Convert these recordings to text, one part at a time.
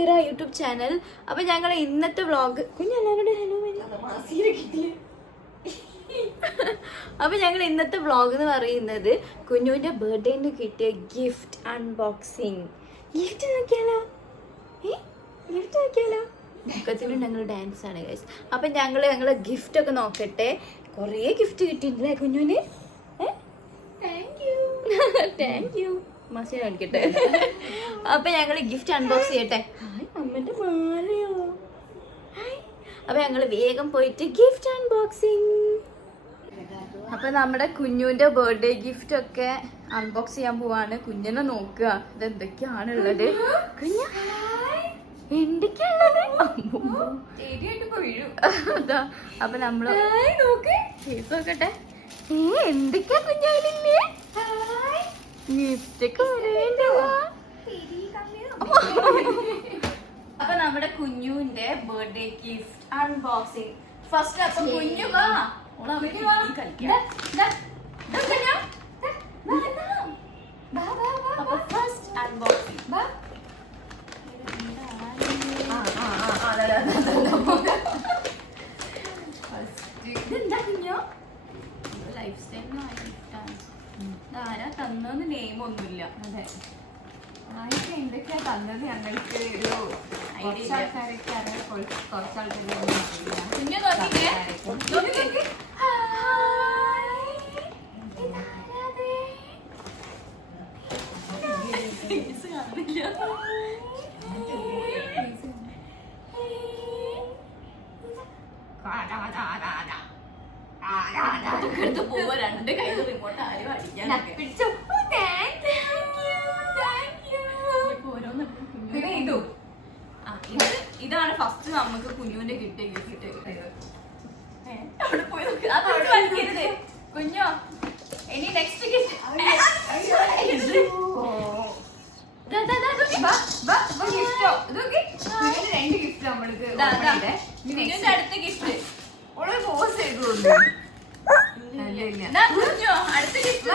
മൈറ YouTube channel. അപ്പൊ ഞങ്ങൾ ഇന്നത്തെ വ്ളോഗ് കുഞ്ഞെല്ലാവരുടെ ഹലോ അപ്പൊ ഞങ്ങൾ ഇന്നത്തെ വ്ളോഗ് എന്ന് പറയുന്നത് കുഞ്ഞുവിന്റെ ബർത്ത്ഡേന്ന് കിട്ടിയ ഗിഫ്റ്റ് അൺബോക്സിങ്. ഗിഫ്റ്റ് നോക്കിയാലോ, ഗിഫ്റ്റ് നോക്കിയാലോ. മുഖത്തിലും ഞങ്ങൾ ഡാൻസ് ആണ് ഗൈസ്. അപ്പൊ ഞങ്ങളെ ഗിഫ്റ്റ് ഒക്കെ നോക്കട്ടെ. കൊറേ ഗിഫ്റ്റ് കിട്ടിയിട്ടില്ലേ കുഞ്ഞുവിന്? താങ്ക് യു മാസി കാണിക്കട്ടെ. അപ്പൊ ഞങ്ങള് ഗിഫ്റ്റ് അൺബോക്സ് ചെയ്യട്ടെ. അമ്മന്റെ മാലയോ. അപ്പൊ ഞങ്ങള് വേഗം പോയിട്ട് ഗിഫ്റ്റ് അൺബോക്സിങ്. അപ്പൊ നമ്മുടെ കുഞ്ഞുവിന്റെ ബർത്ത്ഡേ ഗിഫ്റ്റ് ഒക്കെ അൺബോക്സ് ചെയ്യാൻ പോവാണ്. കുഞ്ഞിനെ നോക്കുക, ഇത് എന്തൊക്കെയാണുള്ളത്. കുഞ്ഞ എന്തൊക്കെയാണുള്ളത്? അതാ. അപ്പൊ നമ്മള് കേസ് നോക്കട്ടെ. എന്തൊക്കെയാ കുഞ്ഞാവിനെ ഗിഫ്റ്റ് ഒക്കെ അപ്പൊ നമ്മുടെ കുഞ്ഞുവിന്റെ ബർത്ത്ഡേ ഗിഫ്റ്റ് അൺബോക്സിങ് ഫസ്റ്റ്. അപ്പൊ കുഞ്ഞു അപ്പൊ ഫസ്റ്റ് അൺബോക്സിങ്. ഇതെന്താ കുഞ്ഞോ? ലൈഫ് സ്റ്റൈലിന് ആരാ തന്നെന്ന് നെയിം ഒന്നുമില്ല. അതെ, ആയിട്ട് എന്തൊക്കെയാ തന്നത് ഞങ്ങൾക്ക് ഒരു കുറച്ച് ആൾക്കാരൊക്കെ അറിയാം, കുറച്ച് ആൾക്കാർ. പോവാ രണ്ട് കൈകൾ ഇങ്ങോട്ട് ആരും അടിക്കാൻ. ഇതാണ് ഫസ്റ്റ് നമുക്ക് കുഞ്ഞുവിന്റെ കിട്ടിയ ഗിഫ്റ്റ്. അവിടെ പോയി നോക്ക്, കുഞ്ഞോ. ഇനി നെക്സ്റ്റ് ഗിഫ്റ്റ്. രണ്ട് ഗിഫ്റ്റ് നമ്മൾക്ക്. അടുത്ത ഗിഫ്റ്റ് പോസ് ചെയ്തു. കുഞ്ഞോ അടുത്ത ഗിഫ്റ്റ്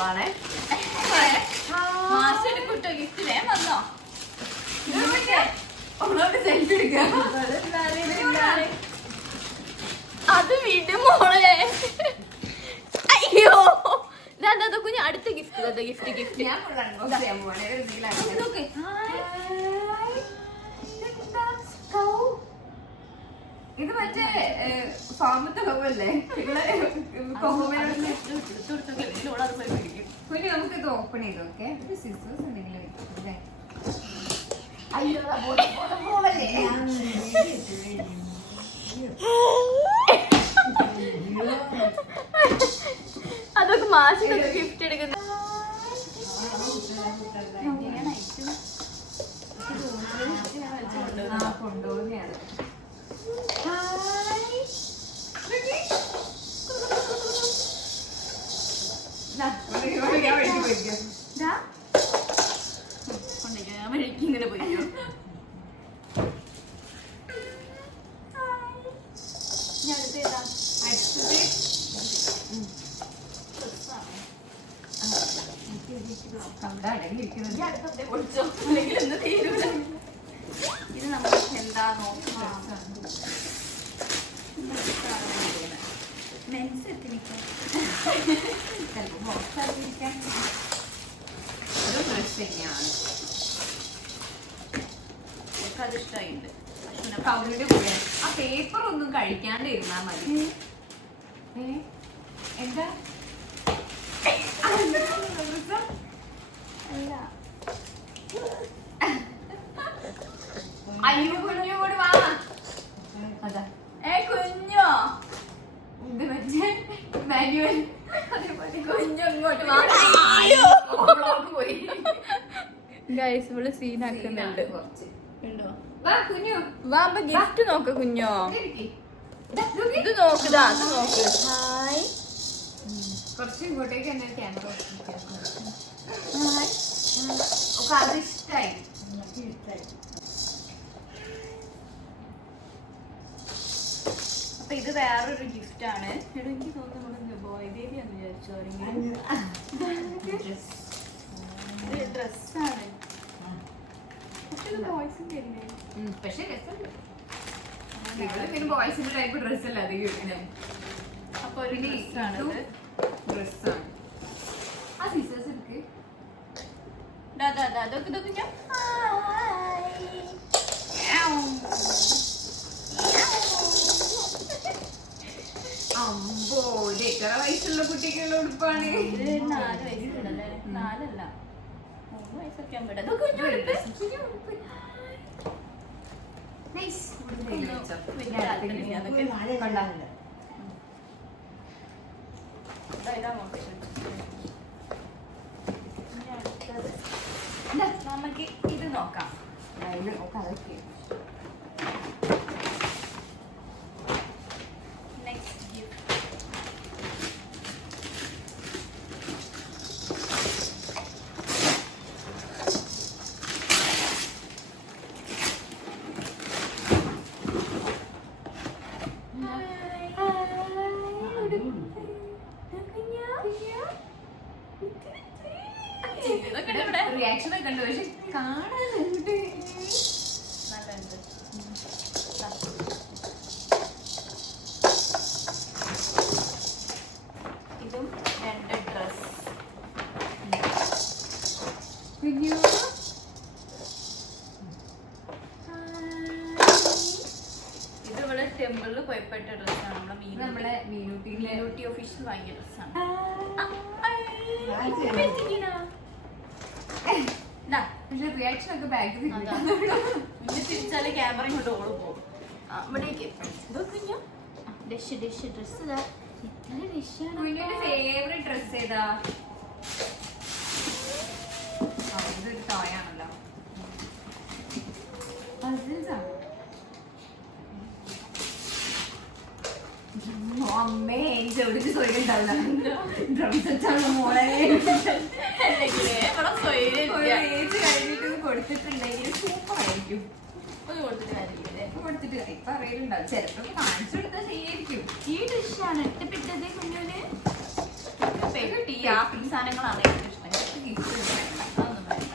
ാണ്. മാസം എടുക്കൂട്ടോ ഗിഫ്റ്റ്. വേം വന്നോ, സെൽഫി എടുക്കുക. അത് വിടും മോളെ. അയ്യോ കുഞ്ഞ് അടുത്ത ഗിഫ്റ്റ്. ഗിഫ്റ്റ് ഞാൻ ഇത് മറ്റേ ഫാമത്തെ കവല്ലേ കുഞ്ഞ്. നമുക്ക് ഇത് ഓപ്പൺ ചെയ്ത് നോക്കേ. സിസേഴ്സ് എന്തെങ്കിലും കിട്ടും. അതൊക്കെ മാസിനൊക്കെ ഗിഫ്റ്റ് എടുക്കുന്നത്. കൊണ്ടുപോകുന്നതാണ്. ഇങ്ങനെ പോയിക്കോ. ഇത് നമുക്ക് എന്താ നോക്കാം. മെൻസ് എത്തിനിക്കാൻ ചിലപ്പോൾ ബോക്സായിരിക്കാം. ഒരു ഡ്രസ് തന്നെയാണ്. അത് ഇഷ്ടമായിട്ടുണ്ട്. കവറിന്റെ കൂടെ ആ പേപ്പർ ഒന്നും കഴിക്കാണ്ട് ഇരുന്നാൽ മതി. എന്താ അയ്യോ കുഞ്ഞു കൂടി വാ. അതാ കുഞ്ഞോ ഇത് മറ്റേ മാനുവൽ. കുഞ്ഞു ഇങ്ങോട്ട് വാ. പോയി ഗൈസ്, ഇവള് സീനാക്കുന്നുണ്ട്. ഗിഫ്റ്റ് നോക്ക് കുഞ്ഞോ. ഇത് നോക്കുതാ, അത് നോക്ക്. ഹായ്, കുറച്ച് ഇങ്ങോട്ടേക്ക് തന്നെ ക്യാമറ. അത് ഇഷ്ടായി. അപ്പൊ ഇത് വേറൊരു ഗിഫ്റ്റ് ആണ്. എനിക്ക് തോന്നുന്നു ബോയ് ബേബി എന്ന് വിചാരിച്ചു ഡ്രസ്സാണ്. പക്ഷെ ബോയ്സിന്റെ ടൈപ്പ് ഡ്രസ് അല്ല അത് കിട്ടുന്നത്. അപ്പൊ ഒരു ഡ്രസ്സാണ്. ഡ്രസ്സാണ്. ആ സീസേഴ്സ് എടുക്ക്. ഇതൊക്കെ ഞാൻ അമ്പോ എത്ര വയസ്സുള്ള കുട്ടികളുടെ ഉടുപ്പാണ്. 4 വയസ്സുണ്ടല്ലേ? 4 അല്ല 3 വയസ്സൊക്കെ ആകുമ്പോഴേ നമുക്ക് ഇത് നോക്കാം. നെക്സ്റ്റ് ഗിഫ്റ്റ് റിയാക്ഷൻ ഒക്കെ ഉണ്ട്. പക്ഷെ കാണാനുണ്ട്. നല്ലുണ്ട്. ഇതും 2 ഡ്രസ്. ഇത് ഇവിടെ ടെമ്പിളിൽ പോയപ്പെട്ട ഡ്രസ്സാണ്. നമ്മളെ മീനൂട്ടി ഒഫീഷ്യൽ വാങ്ങിയ ഡ്രസ്സാണ്. റിയാക്ഷൻ ഒക്കെ ബാക്ക് തിരിച്ചാല് ക്യാമറ കൊണ്ട് ഓള് പോകും. ഇവിടേക്ക് ഇതൊക്കെ ഞാൻ ഡ്രസ് ഡ്രസ് ഇതാ. എത്ര ഡ്രസ്സാണ്. ഫേവറേറ്റ് ഡ്രസ് ഏതാ? ഇതൊരു ടോയാണല്ലോ. അമ്മേ എനിക്ക് എവിടേക്ക് സ്വയം ഉണ്ടാവില്ല. ഡ്രംസ് വെച്ചാണ് മോളെ കഴിഞ്ഞിട്ട് കൊടുത്തിട്ടുണ്ടെങ്കിൽ സൂപ്പറായിരിക്കും. കൊടുത്തിട്ട് ഇപ്പൊ അറിയില്ലുണ്ടാവും. ചിലപ്പോ കാണിച്ചു കൊടുത്താൽ ശരിയായിരിക്കും. ഈ ഡ്രസ്സാണ് ഇഷ്ടപ്പെട്ടത് കുഞ്ഞോന്. ഈ ആപ്പിൾ സാധനങ്ങളാണ് ഏറ്റവും ഇഷ്ടം. അതൊന്നും വേണ്ട.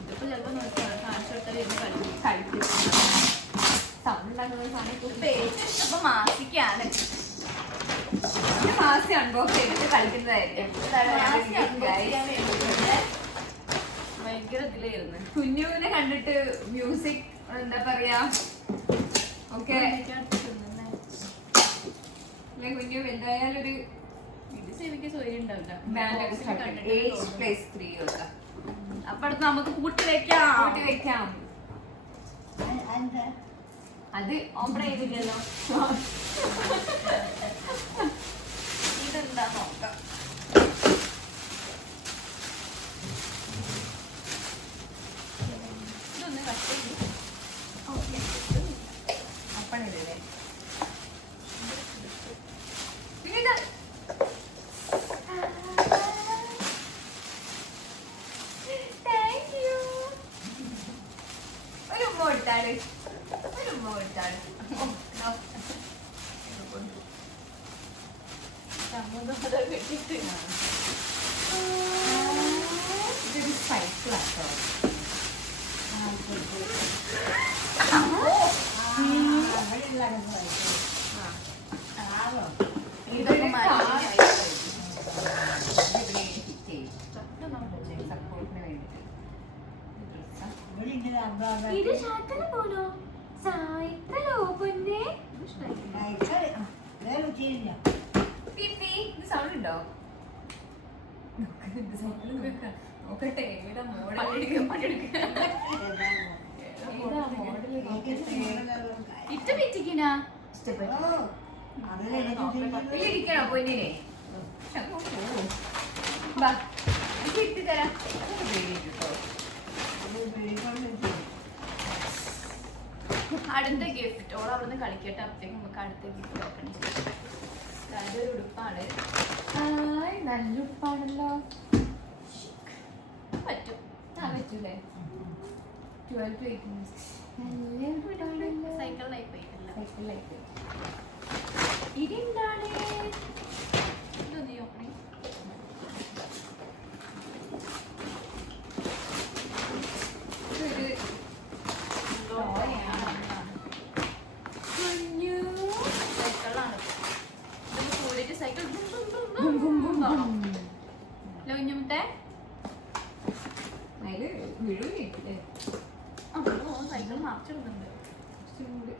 ഇതിപ്പോ ചിലപ്പോ നോക്കിയാൽ കാണിച്ചു കൊടുത്താൽ കഴിക്കും. സൗണ്ട് ഉണ്ടാക്കുന്ന സമയത്ത് ഏറ്റവും ഇഷ്ടം മാസിക്കാണ്. മാസി അൺബോക്സ് ചെയ്തിട്ട് കളിക്കുന്നതായിരിക്കും. ഭയങ്കര ഇതിലായിരുന്നു. കുഞ്ഞുവിനെ കണ്ടിട്ട് മ്യൂസിക് എന്താ പറയാ ഓക്കെ കുഞ്ഞു എന്തായാലും ഒരു ഇത് ചെവിക്ക് സൗകര്യം ഉണ്ടാവില്ല. അപ്പൊ അടുത്ത് നമുക്ക് കൂട്ടി വെക്കാം. അത് ഓപ്പൺ ചെയ്തില്ലല്ലോ. ഇതെന്താ നോക്കാം. ഇതൊന്ന് കട്ട് ചെയ്യും. ഓപ്പൺ ചെയ്തല്ലേ. ഒരു ഉമ്മ കൊടുത്താല് ഇതൊരു സൈക്കിളാട്ടോ. ഇതൊക്കെ സപ്പോർട്ടിന് വേണ്ടിട്ട് ഇത് ഷാത്തല പോലോ സായിത്തലോ പൊന്നെ. സൗണ്ട് ഉണ്ടോ? നോക്കട്ടെ ഏതാ മോഡൽ. ഇട്ട് പിറ്റിക്കണ ഇഷ്ടപ്പെട്ടോ? ഇരിക്കണോ പൊന്നിനെ? ഇട്ട് തരാം. അടുത്ത ഗിഫ്റ്റ് ഓൾ അവിടുന്ന് കളിക്കട്ടെ. അപ്പത്തേക്ക് നമുക്ക് അടുത്ത ഗിഫ്റ്റ് നോക്കണം. അതൊരു ഉടുപ്പാണ്. നല്ല ഉടുപ്പാണല്ലോ. പറ്റും. പറ്റൂലേ? 12 to 18. സൈക്കിൾ ലൈഫ് ആയിട്ടില്ല. കുറച്ചും കൂടി.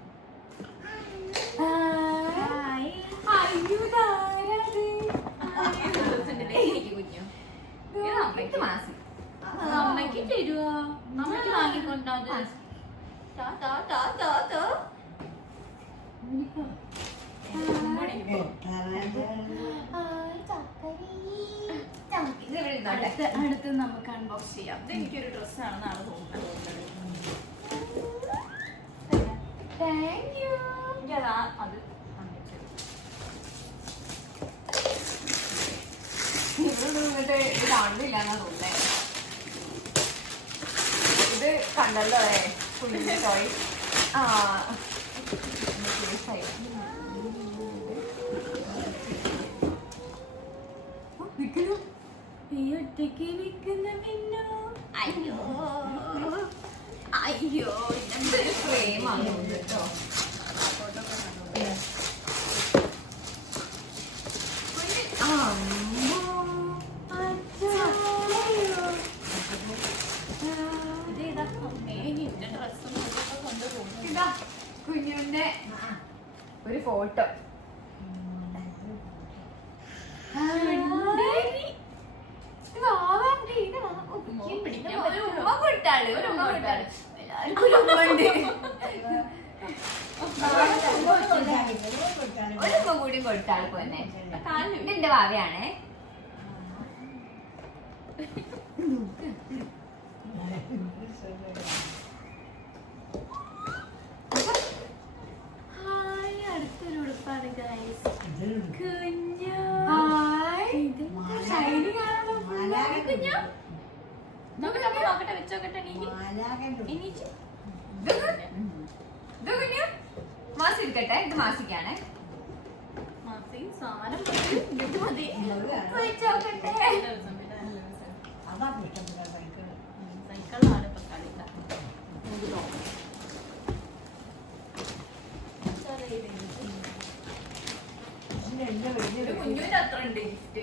ഇത് അമ്മയ്ക്ക് മാസി. അമ്മയ്ക്ക് തരുവോ? അമ്മയ്ക്ക് വാങ്ങിക്കൊണ്ടോ അത്? ഇത് ഇവിടെ ഇരുന്നോട്ടെ. അടുത്ത് നമുക്ക് അൺബോക്സ് ചെയ്യാം. ഇത് എനിക്കൊരു ഡ്രസ്സാണെന്നാണ് തോന്നുന്നത്. Thank you. എനിക്കതാ അത് അമ്മയ്ക്ക്. ഇവിടെ നിന്നിട്ട് ഇത് കാണുന്നില്ല എന്നാ തോന്നുന്നേ. ഇത് കണ്ടല്ലോ കുഞ്ഞിന്റെ ടോയ്. ആ നിൽക്കുന്നു. ഈ ഒറ്റയ്ക്ക് നിൽക്കുന്ന മിന്നു. അയ്യോ അയ്യോ ഇതൊരു ഫ്രെയിമാണ് കേട്ടോ. ഇതേതാ അമ്മേ എന്റെ ഡ്രസ്സും കൊണ്ടുപോകും. ഇതാ കുഞ്ഞുന്റെ ഒരു ഫോട്ടോ. ഒരു ഉമ്മ കൂടി കൊടുത്താൾ പോന്നെ. ഇതെന്റെ ഭാവിയാണേ. അടുത്തൊരു ഉടുപ്പാണ് ഗൈസ്. കുഞ്ഞു കുഞ്ഞു നോക്കട്ടെ വെച്ചോക്കട്ടെ. എണീച്ച് ഇത് കുഞ്ഞു മാസി എടുക്കട്ടെ. ഇത് മാസിക്കാണേ. മാസി സാധനം മതി. ഇത് മതി. വെച്ചോക്കട്ടെ. സൈക്കിളാണ് ഇപ്പൊ കളിക്ക. കുഞ്ഞുവിന്റെ അത്ര ഉണ്ട് ഗിഫ്റ്റ്.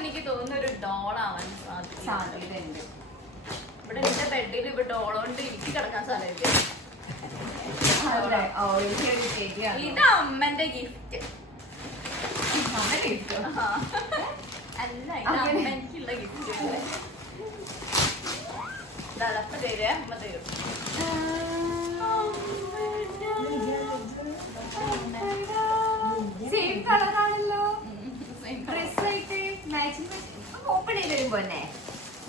എനിക്ക് തോന്നുന്ന ഒരു ഡോളാവാൻ സാധ്യതയുണ്ട്. ഇവിടെ എന്റെ ബെഡിൽ ഇവിടെ ഡോളുകൊണ്ട് എനിക്ക് കിടക്കാൻ സ്ഥലമില്ല. ഇത് അമ്മന്റെ ഗിഫ്റ്റ്. അല്ല ഇത് അമ്മയ്ക്കുള്ള ഗിഫ്റ്റ്. അപ്പൊ തരുക അമ്മ തരും. സെയിം കളറാണല്ലോ. ഡ്രസ് ആയിട്ട് മാച്ചിങ് ഓപ്പൺ ചെയ്ത് വരുമ്പോ തന്നെ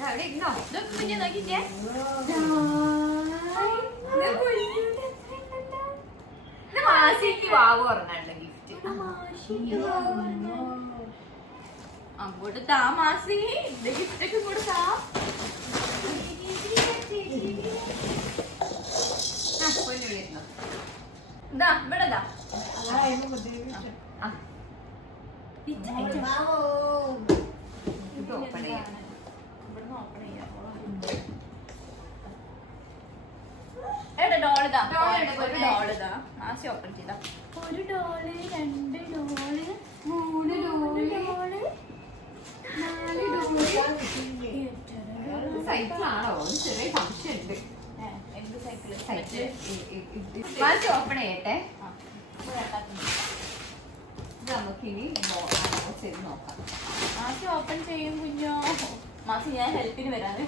അവിടെ ഇരുന്നോ. ഇതൊക്കെ കുഞ്ഞു നോക്കിക്കേ. മാസിക്ക് വാവ് പറഞ്ഞുണ്ട് ഗിഫ്റ്റ്. അങ്ങോട്ട് താ മാസി. ഇത് ഗിഫ്റ്റ് ഒക്കെ കൊടുത്താ. ഇതാ ഇവിടെ ഇതാ. ഇത് ഓപ്പൺ ചെയ്യാം. ഇവിടുന്ന് ഓപ്പൺ ചെയ്യാം. എവിടെ ഡോളിതാ. ഒരു ഡോളിതാ. മാസി ഓപ്പൺ ചെയ്താ. ഒരു ഡോള്, രണ്ട് ഡോള്, മൂന്ന് ഡോള്, നാല് ഡോള്. സൈക്കിളാണോ? ചെറിയ സംശയമുണ്ട്. എന്ത് സൈക്കിള്? മാസി ഓപ്പൺ ചെയ്യട്ടെ. ഇത് നമുക്ക് ഇനി ചെയ്ത് നോക്കാം. മാസി ഓപ്പൺ ചെയ്യും കുഞ്ഞോ. മാസി ഞാൻ ഹെൽപ്പിന് വരാന്.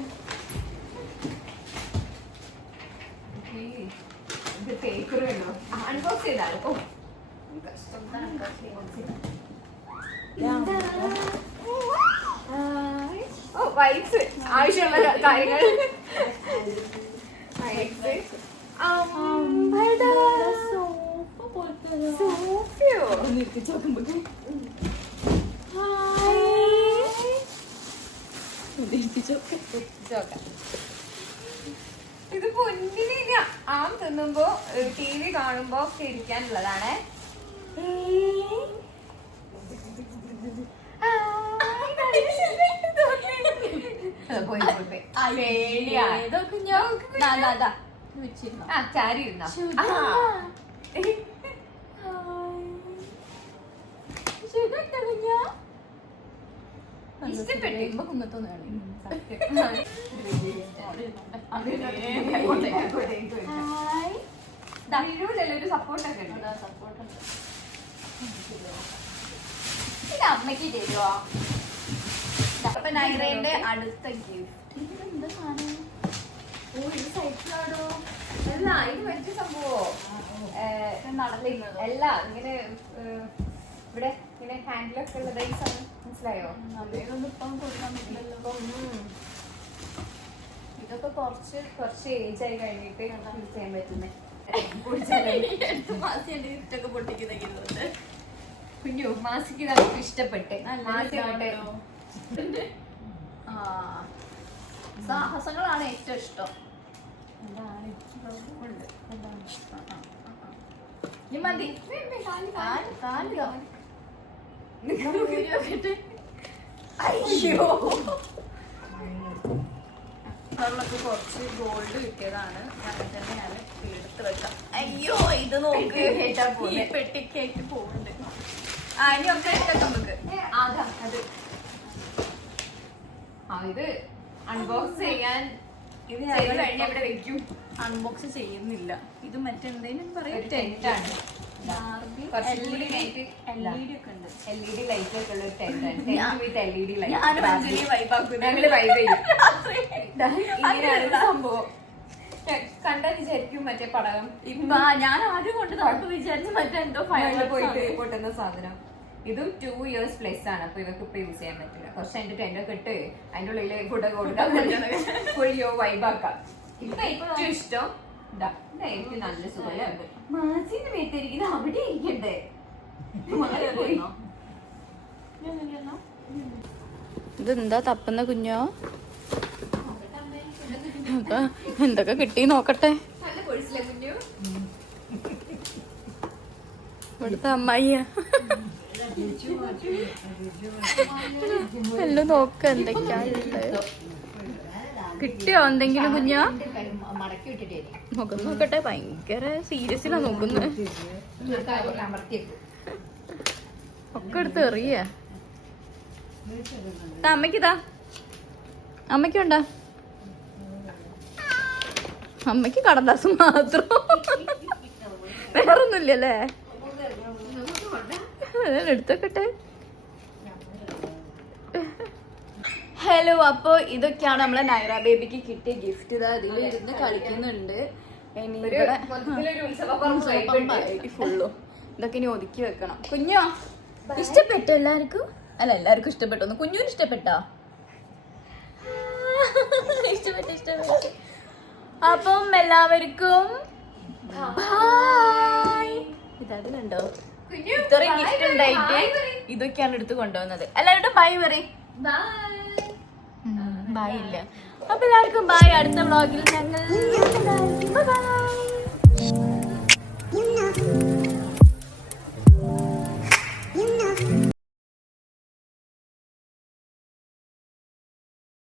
ഇത് പേപ്പർ വേണോ? അൺബോക്സ് ചെയ്താലോ. ഓ വൈറ്റ്സ് ആവശ്യമുള്ള കാര്യങ്ങൾ. സോഫയോ ഇത് പൊന്നിന് ആം തിന്നുമ്പോ TV കാണുമ്പോ ഒക്കെ ഇരിക്കാനുള്ളതാണ്. ഏതോ കുഞ്ഞോ. ആ ചാരി ഇരുന്നോ. ഇഷ്ടപ്പെട്ടു. കുന്നത്തൊന്നും ഒരു സപ്പോർട്ടൊക്കെ ഉണ്ട്. ഇത് അമ്മയ്ക്ക് തരുവോ? അപ്പൊ നൈറയുടെ അടുത്ത ഗിഫ്റ്റ് അല്ല ഇത് മറ്റു സംഭവോ അല്ല ഇങ്ങനെ ഇവിടെ ഇങ്ങനെ ഹാൻഡിലൊക്കെ ഉള്ളത് ഈ സാധനം മനസ്സിലായോ? ഇതൊക്കെ കുറച്ച് ഏജ് ആയി കഴിഞ്ഞിട്ട് യൂസ് ചെയ്യാൻ പറ്റുന്നേ. കുഞ്ഞു മാസിക്ക് നമുക്ക് ഇഷ്ടപ്പെട്ട് സാഹസങ്ങളാണ് ഏറ്റവും ഇഷ്ടം. ഇനി മതി. അയ്യോ അവളൊക്കെ കുറച്ച് ഗോൾഡ് കിട്ടിയതാണ്. അങ്ങനെ തന്നെ ഞാൻ എടുത്ത് വെക്കാം. അയ്യോ ഇത് നോക്ക് ഈ പെട്ടിക്കേറ്റ് പോകുന്നുണ്ട്. ഇനി ഒക്കെ എടുക്കാം നമുക്ക്. അത് ഇത് അൺബോക്സ് ചെയ്യാൻ ഇത് കഴിഞ്ഞ ഇവിടെ വെക്കും. അൺബോക്സ് ചെയ്യുന്നില്ല. ഇത് മറ്റെന്തേലും പറയാം. ടെന്റാണ്. LED ഒക്കെ ഉണ്ട്. LED ലൈറ്റ് ഒക്കെ ഉള്ള ഒരു ടെന്റാണ്. ടെന്റ് വിത്ത് LED ലൈറ്റ്. ഞങ്ങള് വൈബ് ചെയ്യും. ഇങ്ങനെയാണ് സംഭവം. കണ്ടാ വിചാരിക്കും മറ്റേ പടകം. ഞാൻ ആദ്യം കൊണ്ട് നമുക്ക് വിചാരിച്ചു മറ്റെന്തോ പോയിട്ട് പൊട്ടുന്ന സാധനം. ഇതും 2 years പ്ലസ് ആണ്. അപ്പൊ ഇവർക്ക് ഇപ്പൊ യൂസ് ചെയ്യാൻ പറ്റില്ല. കുറച്ച് അതിന്റെ ടെന്റൊക്കെ ഇട്ട് അതിന്റെ ഉള്ളില് ഫുഡൊക്കെ കൊടുക്കാൻ ഫുൾ വൈബാക്കാം. ഇപ്പൊ ഏറ്റവും ഇഷ്ടം ഇതായിരിക്കും. നല്ല സുഖമുണ്ട്. മാസിന്റെ മേത്തിരിക്കുന്നത് അവിടെ ഇരിക്കണ്ടേ? ഇതെന്താ തപ്പുന്ന കുഞ്ഞോ? എന്തൊക്കെ കിട്ടി നോക്കട്ടെ. നല്ല പൊളിച്ചില്ല കുഞ്ഞു. ഇവിടുത്തെ അമ്മായിയാ. എല്ലാം നോക്ക എന്തൊക്കെയാ കിട്ടിയോ എന്തെങ്കിലും കുഞ്ഞോ? മുഖം നോക്കട്ടെ. ഭയങ്കര സീരിയസിലാ നോക്കുന്നത്. ഒക്കെ എടുത്ത് എറിയ. അമ്മയ്ക്കിതാ. അമ്മയ്ക്കുണ്ടാ? അമ്മയ്ക്ക് കടലാസ് മാത്രം. വേറൊന്നുമില്ലല്ലേ? എടുത്തോക്കട്ടെ. ഹലോ, അപ്പൊ ഇതൊക്കെയാണ് നമ്മളെ നൈറ ബേബിക്ക് കിട്ടിയ ഗിഫ്റ്റ്. ഇതാ അതിൽ ഇരുന്ന് കളിക്കുന്നുണ്ട്. ഇനി ഇവിടെ ഫുള്ളും ഇതൊക്കെ ഇനി ഒതുക്കി വെക്കണം. കുഞ്ഞോ ഇഷ്ടപ്പെട്ടോ എല്ലാവർക്കും? അല്ല എല്ലാവർക്കും ഇഷ്ടപ്പെട്ടു. കുഞ്ഞുവിന് ഇഷ്ടപ്പെട്ടോ? ഇഷ്ടപ്പെട്ടു. അപ്പം എല്ലാവർക്കും ഇതതിലുണ്ടോ? ഇത്രയും ഗിഫ്റ്റ് ഉണ്ടായിട്ട് ഇതൊക്കെയാണ് എടുത്ത് കൊണ്ടുവന്നത്. എല്ലാവരും ബൈ പറയും. ബൈ ഇല്ല. അപ്പൊ എല്ലാവർക്കും ബൈ. അടുത്ത വ്ളോഗിൽ ഞങ്ങൾ